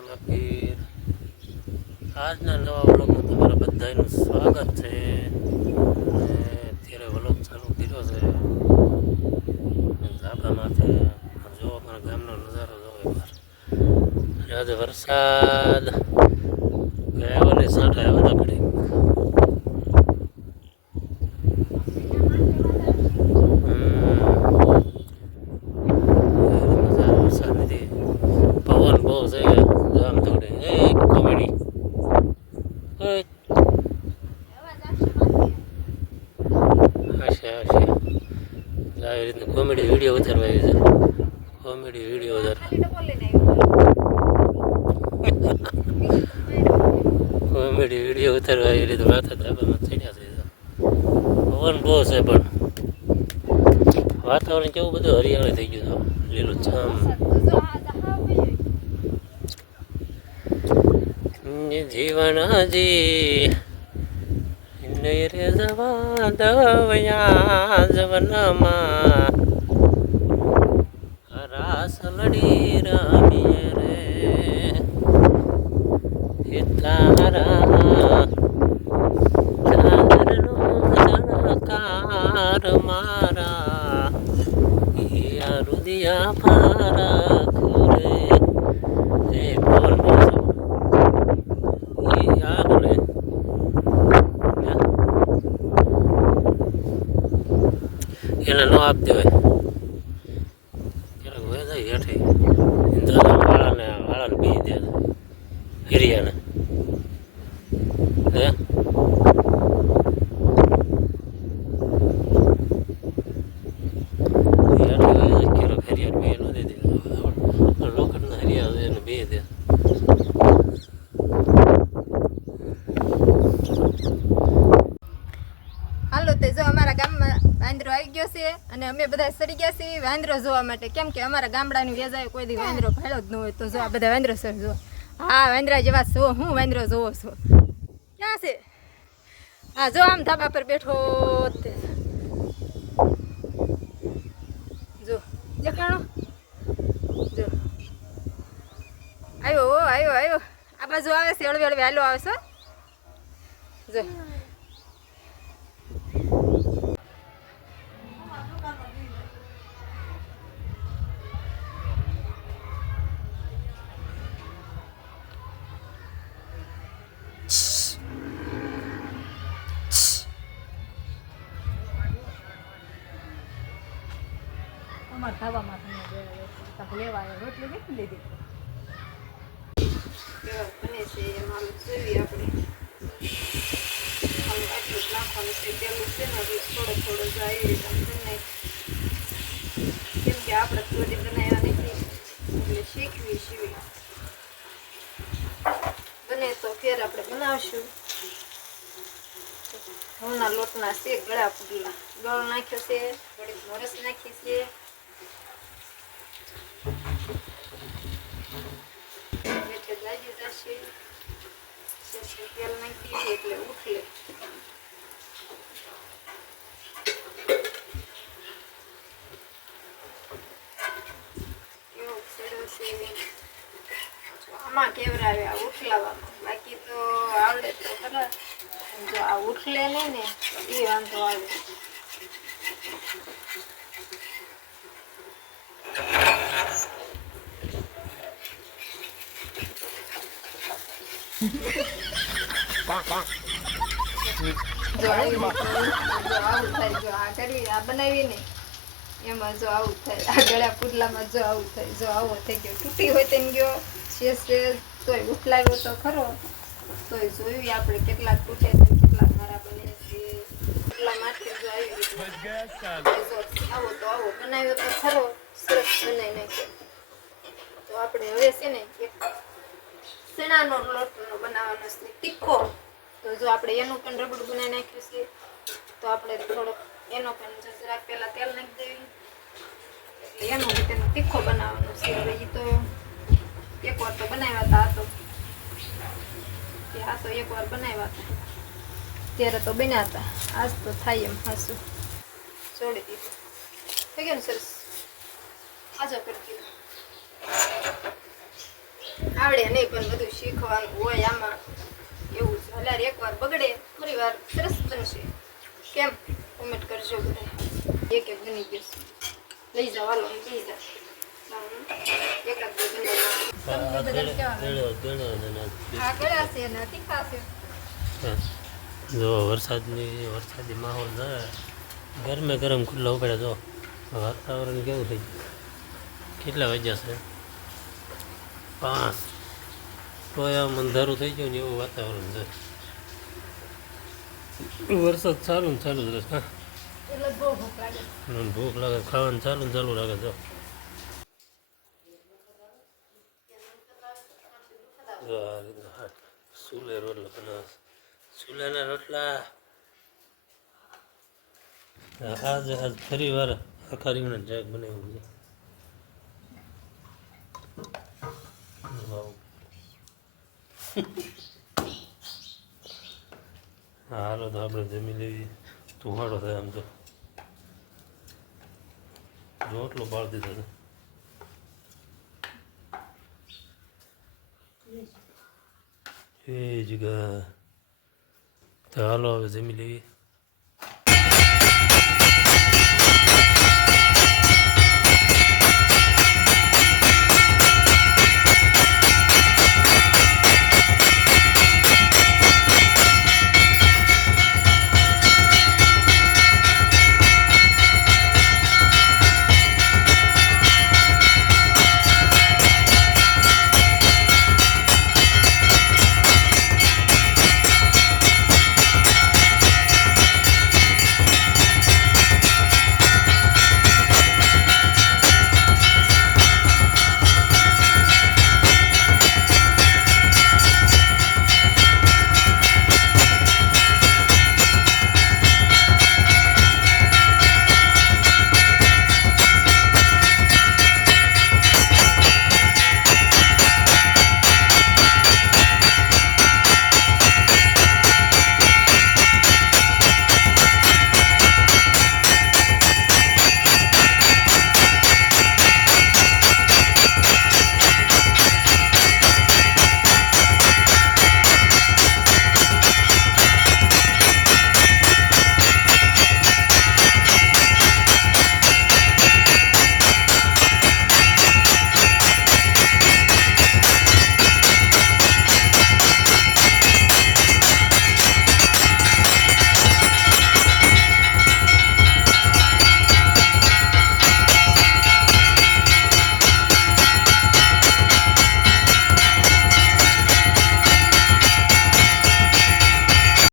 રામા પીર. આજના નવા વ્લોગમાં તમારા બધાનું સ્વાગત છે. અત્યારે વ્લોગ ચાલુ કર્યો છે ધાબા માથે. જો અમારા ગામનો નજારો જો એકવાર. આજે વરસાદ ગયાવાની સાંઠે આવ્યા ઘડી. વરસાદ નથી, પવન બહુ છે. આમ થોડી કોમેડી હશે આવી રીતની કોમેડી વિડીયો ઉતારવા આવી છે. કોમેડી વિડીયો કોમેડી વિડીયો ઉતારવા આવી રીતે માથા ધાબામાં ચડ્યા છે. પવન બહુ છે પણ વાતાવરણ કેવું બધું હરિયાળી થઈ ગયું છે, લીલું છમ. જીવન હજી નહીં રે જવા દવયા જવનમાં રાસ લડી રમીએ રે એ તારા ચાંદરનો જણકાર મારા યા રુદિયા મારા ખોરે એ પવન બોલ એને ન આપ દેવાય. ક્યારેક હોય જાય હેઠે ઇન્દ્રના વાળાને બી દે હિરિયાને હે ક્યારેક હરિયાને બે ન દે લોખંડના હરિયા એને બે દે. હાલો તે જો અમારા ગામમાં વાંદરો આવી ગયો છે અને અમે બધા સરી ગયા છીએ વાંદરો જોવા માટે. કેમ કે અમારા ગામડાની વેજાએ કોઈ દી વાંદરો ફાળ્યો જ ન હોય. તો જો આ બધા વાંદરો સર જો. હા વાંદરા જેવા છો, હું વાંદરો જોવો છો ક્યાં છે? હા જો આમ ધાબા પર બેઠો તે જો દેખાણો જો આવ્યો આવ્યો આવ્યો આ બાજુ આવે છે. હળવે હળવે હાલો આવે છે જો. અમારા ધાબામાં લેવા રોટલી નથી લીધી બને છે એમાં જોઈએ આપણે આટલું નાખવાનું છે. પેલું છે ને થોડો થોડો જાય એવી રીતે કેમ કે આપણે થોડી બનાવ્યા નથી એટલે શીખવી શીવી બને તો ફેર આપણે બનાવશું. ઘઉંના લોટના છે ગળા પુડલા. ગળ નાખ્યો છે, થોડીક મોરસ નાખી છે, જાજી જશે તેલ નાખી દઈએ એટલે ઉઠલે. કેવો છેડો છે આમાં કેવરાવે આ ઉઠલાવામાં. બાકી તો આવડે તો ખરા, જો આ ઉઠલે નહીં ને એ વાંધો આવે. જો આવું થાય, જો આ કરી આ બનાવી ને એમાં જો આવું થાય. આ ગળા પુડલામાં જો આવું થાય. જો આવો થઈ ગયો, તૂટી હોય તેમ ગયો છે તોય ઉઠલાવ્યો તો ખરો. તોય જોયું આપણે કેટલાક તૂટે છે કેટલાક મારા બને છે. એટલા માટે જો આવી રીતે આવો તો આવો બનાવ્યો તો ખરો, સરસ બનાવી નાખ્યો. તો આપણે હવે છે ને એક ચણાનો લોટ બનાવવાનો છે તીખો. તો જો આપણે એનું પણ રબડું બનાવી નાખ્યું છે. તો આપણે થોડોક એનો પણ જરાક પહેલા તેલ નાખી દેવી એટલે એનો તેનો તીખો બનાવવાનો છે. હવે એ તો એકવાર તો બનાવ્યા હતા. આ તો એકવાર બનાવ્યા હતા ત્યારે તો બન્યા હતા. આજ તો થાય એમ હાસું છોડી દીધું. થઈ ગયું ને સરસ. આજો કરી દીધું. આવડે નહીં પણ બધું શીખવાનું હોય આમાં એવું છે હલાર એકવાર બગડે ફરી વાર સરસ બનશે કેમ કોમેન્ટ કરજો બધા એક એક બની જશે લઈ જાઓ હાલો લઈ જાઓ એક જ બની હા કયા છે ને તીખા છે જો વરસાદી માહોલ છે ગરમે ગરમ ખુલ્લા ઉપડે જો વાતાવરણ કેવું થઈ ગયું કેટલા વાગ્યા છે 5 તો આમ અંધારું થઈ ગયું ને એવું વાતાવરણ છે વરસાદ ચાલુ ને ચાલુ જ રહે હા એટલે બહુ ભૂખ લાગે ભૂખ લાગે ખાવાનું ચાલુ ને ચાલુ રાખે જો આ રીતના સુલે રોટલા બનાવે સુલાના રોટલા આજ ફરી વાર આખા રીંગણા શાક બનાવ્યું છે હાલો તો આપણે જમી લેવી તુહાડો થાય આમ તો રોટલો પાડી દીધો છે એ જગા તો હાલો હવે જમી લેવી